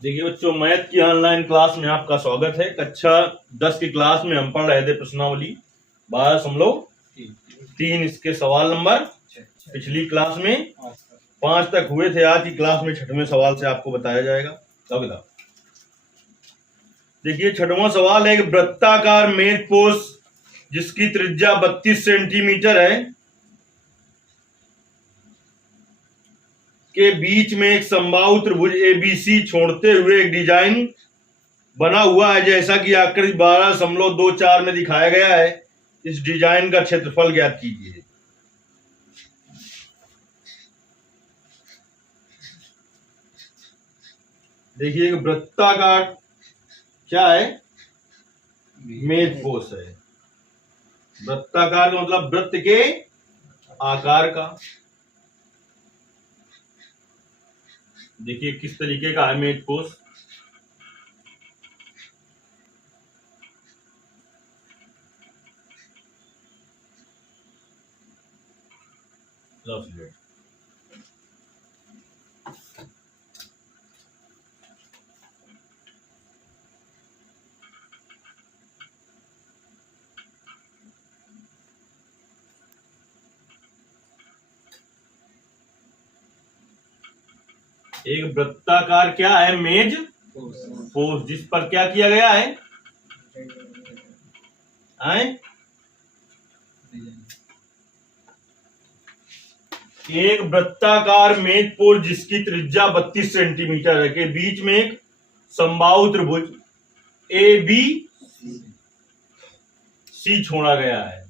देखिए बच्चों, मैथ की ऑनलाइन क्लास में आपका स्वागत है। कक्षा 10 की क्लास में हम पढ़ रहे थे प्रश्नावली 12.3 इसके सवाल नंबर। पिछली क्लास में 5 तक हुए थे। आज की क्लास में 6वें सवाल से आपको बताया जाएगा। अगला देखिए, 6वां सवाल है। एक वृत्ताकार मेजपोश जिसकी त्रिज्या 32 सेंटीमीटर है के बीच में एक समबाहु त्रिभुज ABC छोड़ते हुए एक डिजाइन बना हुआ है, जैसा कि आकृति 12.24 में दिखाया गया है। इस डिजाइन का क्षेत्रफल ज्ञात कीजिए। देखिए, वृत्ताकार क्या है? मेजपोश है। वृत्ताकार का मतलब वृत्त के आकार का। देखिए किस तरीके का है मेजपोश। एक वृत्ताकार क्या है? मेज पोश, जिस पर क्या किया गया है? एक वृत्ताकार मेज पोश जिसकी त्रिज्या 32 सेंटीमीटर है के बीच में एक समबाहु त्रिभुज ABC छोड़ा गया है।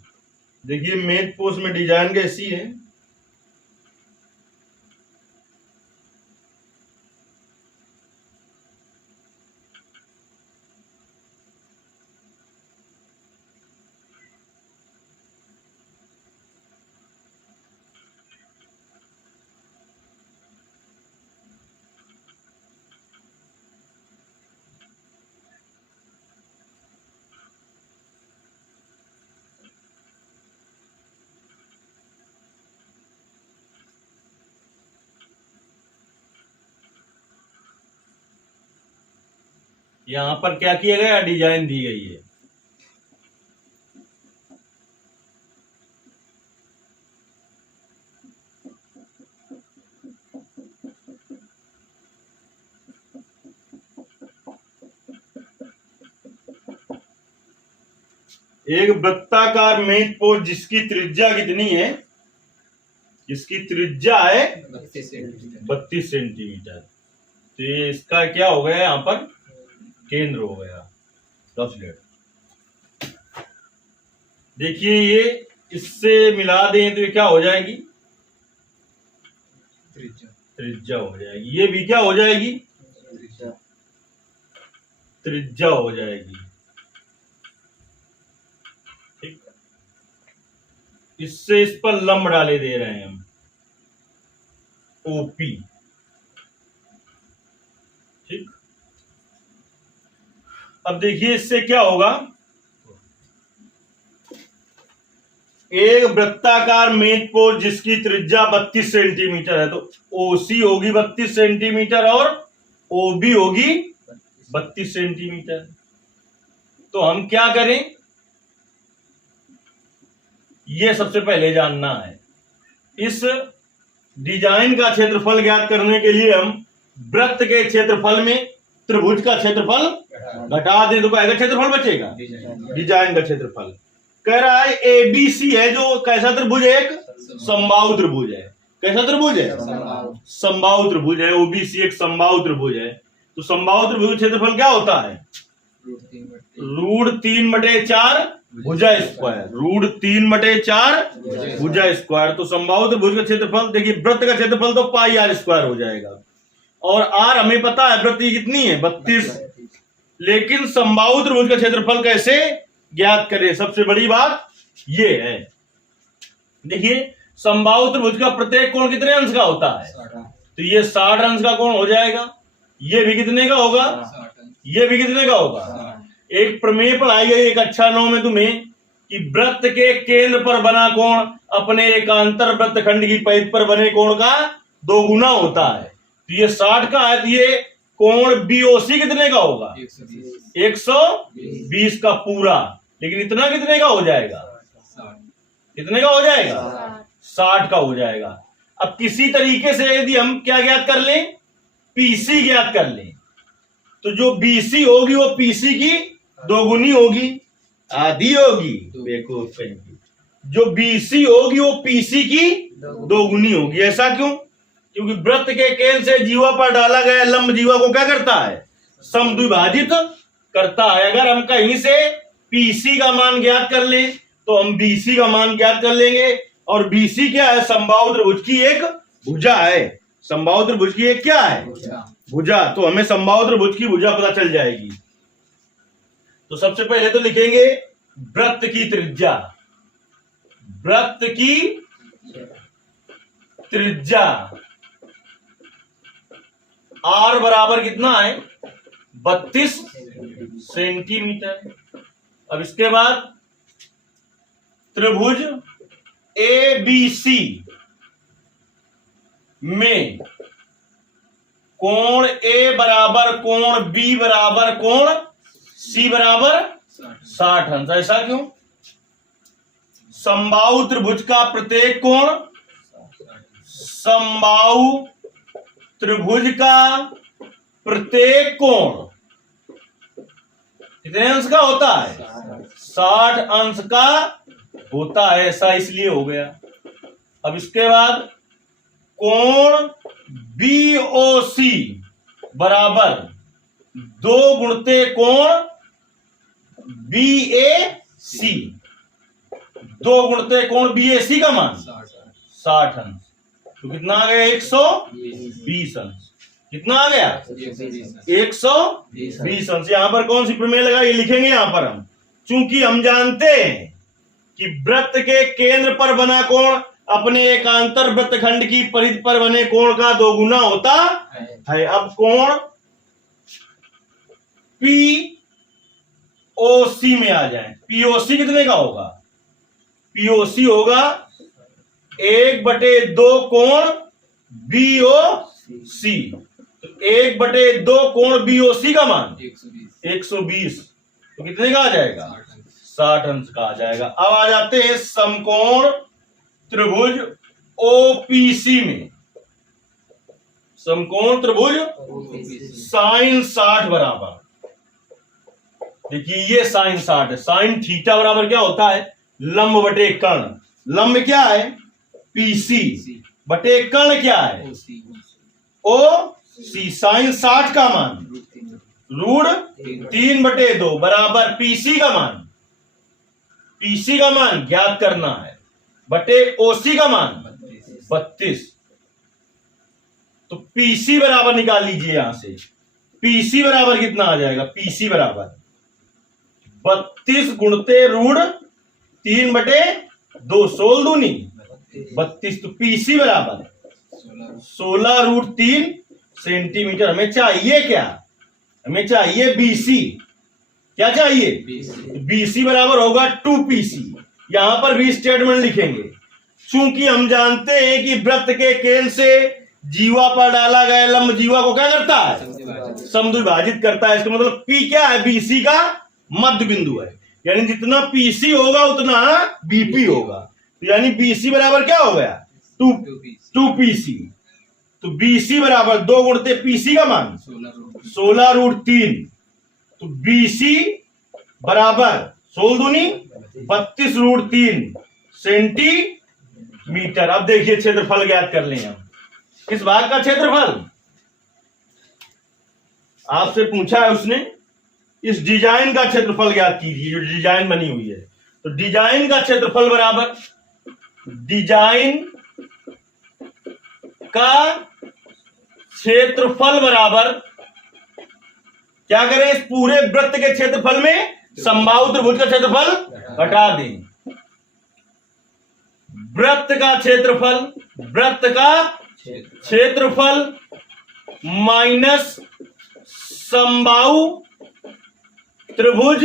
देखिए मेज पोश में डिजाइन कैसी है। यहां पर क्या किया गया? डिजाइन दी गई है। एक वृत्ताकार मेज पोश जिसकी त्रिज्या कितनी है? जिसकी त्रिज्या है 32 सेंटीमीटर। तो ये इसका क्या हो गया? यहां पर केंद्र हो गया। देखिए ये इससे मिला दें तो ये क्या हो जाएगी? त्रिज्या हो जाएगी। ये भी क्या हो जाएगी? त्रिज्या हो जाएगी। ठीक, इससे इस पर लंब डाले दे रहे हैं हम, OP। ठीक, अब देखिए इससे क्या होगा। एक वृत्ताकार मेज पोश जिसकी त्रिज्या 32 सेंटीमीटर है, तो OC होगी 32 सेंटीमीटर और OB होगी 32 सेंटीमीटर। तो हम क्या करें? ये सबसे पहले जानना है। इस डिजाइन का क्षेत्रफल ज्ञात करने के लिए हम वृत्त के क्षेत्रफल में त्रिभुज का क्षेत्रफल घटा दें तो क्या क्षेत्रफल बचेगा? डिजाइन का क्षेत्रफल। कह रहा है ABC है जो कैसा त्रिभुज है? एक समबाहु त्रिभुज है। कैसा त्रिभुज है? समबाहु त्रिभुज है। OBC एक समबाहु त्रिभुज है। तो समबाहु त्रिभुज का क्षेत्रफल क्या होता है? √3/4 भुजा स्क्वायर। √3/4 भुजा स्क्वायर। तो समबाहु त्रिभुज का क्षेत्रफल, देखिए वृत्त का क्षेत्रफल तो πr² हो जाएगा। और r हमें पता है वृत्त की कितनी है? 32। लेकिन समबाहु त्रिभुज का क्षेत्रफल कैसे ज्ञात करें? सबसे बड़ी बात ये है। देखिए समबाहु त्रिभुज का प्रत्येक कोण कितने अंश का होता है? तो ये 60 अंश का कोण हो जाएगा। ये भी कितने का होगा? ये भी कितने का होगा? एक प्रमेय पढ़ाई गई एक कक्षा 9 में तुम्हें कि वृत्त के केंद्र पर बना कोण अपने एकांतर वृत्तखंड की परिधि पर बने कोण का 2 गुना होता है। तो ये 60 का है, तो ये कोण बीओसी कितने का होगा? 120 का पूरा। लेकिन इतना कितने का हो जाएगा? कितने का हो जाएगा? 60 का हो जाएगा। अब किसी तरीके से यदि हम क्या ज्ञात कर लें? पीसी ज्ञात कर लें, तो जो बीसी होगी वो पीसी की दोगुनी होगी, आधी होगी। बेवकूफ, जो बीसी होगी वो पीसी की दोगुनी होगी। ऐसा क्यों? क्योंकि वृत्त के केंद्र से जीवा पर डाला गया लंब जीवा को क्या करता है? समद्विभाजित करता है। अगर हम कहीं से पीसी का मान ज्ञात कर लें तो हम बीसी का मान ज्ञात कर लेंगे। और बीसी क्या है? समबाहु त्रिभुज की एक भुजा है। समबाहु त्रिभुज की एक क्या है? भुजा। तो हमें समबाहु त्रिभुज की भुजा पता चल जाएगी। तो सबसे पहले तो लिखेंगे वृत्त की त्रिज्या। वृत्त की त्रिज्या आर बराबर कितना है? 32 सेंटीमीटर। अब इसके बाद त्रिभुज ए बी सी में कोण ए बराबर कोण बी बराबर कोण सी बराबर 60 अंश। ऐसा क्यों? समबाहु त्रिभुज का प्रत्येक कोण, समबाहु त्रिभुज का प्रत्येक कोण कितने अंश का होता है? 60 अंश का होता है। ऐसा इसलिए हो गया। अब इसके बाद कोण बीओसी बराबर 2 गुणते कोण बीएसी। 2 गुणते कोण बीएसी का मान 60 अंश। तो कितना आ गया? 120 अंश। कितना आ गया? 120 अंश। यहां पर कौन सी प्रमेय लगा ये लिखेंगे यहां पर हम। चूंकि हम जानते हैं कि वृत्त के केंद्र पर बना कोण अपने एकांतर वृत्तखंड की परिधि पर बने कोण का दोगुना होता है। अब कोण पीओसी में आ जाए। पीओसी कितने का होगा? पीओसी होगा 1/2 कोण बीओसी। तो 1/2 कोण बीओसी का मान 120। तो कितने का आ जाएगा? 60 अंश का आ जाएगा। अब आ जाते हैं समकोण त्रिभुज ओपीसी में। समकोण त्रिभुज साइन 60 बराबर, देखिए ये साइन 60 है। साइन थीटा बराबर क्या होता है? लंब बटे कर्ण। लंब क्या है? पीसी बटे कर्ण क्या है? ओ सी। साइन 60 का मान √3/2 बराबर पीसी का मान। पीसी का मान ज्ञात करना है बटे ओसी का मान 32। तो पीसी बराबर निकाल लीजिए यहां से। पीसी बराबर कितना आ जाएगा? पीसी बराबर 32 गुणते √3/2 16 दूनी 32। तो पीसी बराबर 16√3 सेंटीमीटर। हमें चाहिए क्या? हमें चाहिए बीसी। क्या चाहिए? बीसी बराबर होगा 2pc। यहां पर भी स्टेटमेंट लिखेंगे। चूंकि हम जानते हैं कि वृत्त के केंद्र से जीवा पर डाला गया लंब जीवा को क्या करता है? समद्विभाजित करता है। इसका मतलब P क्या है? BC का मध्य बिंदु है। यानी जितना PC होगा उतना BP होगा। तो यानी BC बराबर क्या हो गया? 2pc। तो BC बराबर 2 गुणते PC का मान 16√3। तो BC बराबर 16 दूनी 32√3 सेंटीमीटर। अब देखिए क्षेत्रफल ज्ञात कर लें हम। किस भाग का क्षेत्रफल? आपसे पूछा है उसने, इस डिजाइन का क्षेत्रफल ज्ञात कीजिए जो डिजाइन बनी हुई है। तो डिजाइन का क्षेत्रफल बराबर डिजाइन का क्षेत्रफल बराबर क्या करें? इस पूरे वृत्त के क्षेत्रफल में समबाहु त्रिभुज का क्षेत्रफल घटा दें। वृत्त का क्षेत्रफल माइनस समबाहु त्रिभुज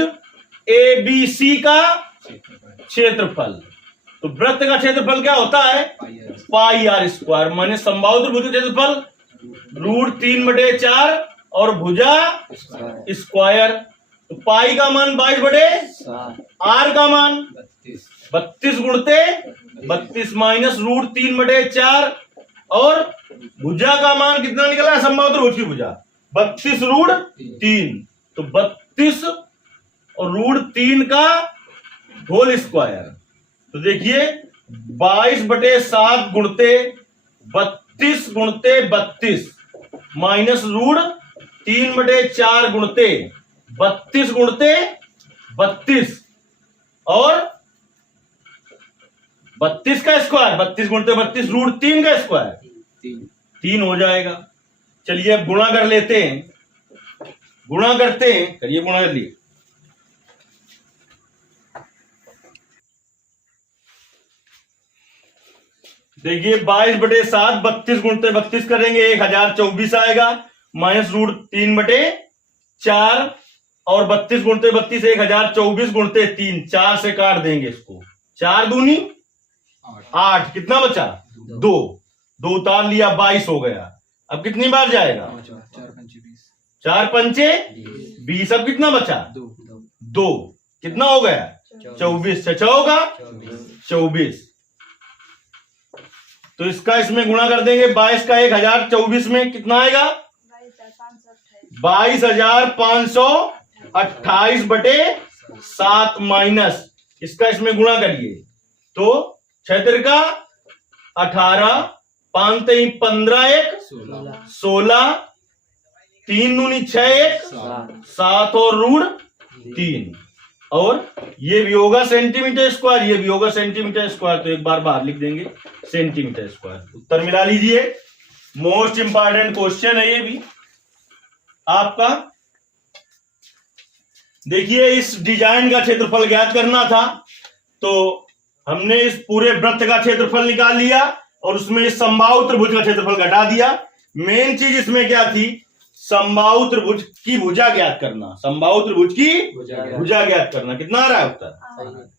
एबीसी का क्षेत्रफल। तो वृत्त का क्षेत्रफल क्या होता है? पाई r स्क्वायर। माने समबाहु त्रिभुज का क्षेत्रफल √3/4 और भुजा स्क्वायर। तो पाई का मान 22/7, आर का मान 32 गुणते 32 माइनस √3/4 और भुजा का मान कितना निकला है समबाहु त्रिभुज की भुजा 32 √3। तो 32 और √3 का होल स्क्वायर। तो देखिए 22/7 गुणते 32 गुणते 32 माइनस √3/4 गुणते 32 गुणते 32 और 32 का स्क्वायर 32 गुणते 32 √3 का स्क्वायर 3 हो जाएगा। चलिए अब गुणा कर लेते हैं, गुणा करते हैं, करिए गुणा कर लिए। देखिए 22/7 32 गुणते 32 करेंगे 1024 आएगा माइनस √3/4 और 32 गुणते 32 1024 गुणते 3 4 से काट देंगे इसको 4 दूनी 8 कितना बचा 2 उतार लिया 22 हो गया। अब कितनी बार जाएगा 4 पंचे 20। अब कितना बचा 2 कितना हो गया 24 से 6 होगा 24। तो इसका इसमें गुणा कर देंगे 22 का 1024 में कितना आएगा 22,528/7 माइनस इसका इसमें गुणा करिए तो 6 का 18 5 15 1 16 3 दूनी 6 1 7 और √3 और ये भी होगा सेंटीमीटर स्क्वायर, ये भी होगा सेंटीमीटर स्क्वायर। तो एक बार बाहर लिख देंगे सेंटीमीटर स्क्वायर। उत्तर मिला लीजिए। मोस्ट इंपॉर्टेंट क्वेश्चन है ये भी आपका। देखिए इस डिजाइन का क्षेत्रफल ज्ञात करना था तो हमने इस पूरे वृत्त का क्षेत्रफल निकाल लिया और उसमें इस समबाहु त्रिभुज का क्षेत्रफल घटा दिया। मेन चीज इसमें क्या थी समबाहु त्रिभुज की भुजा ज्ञात करना, समबाहु त्रिभुज की भुजा ज्ञात करना। कितना आ रहा है उत्तर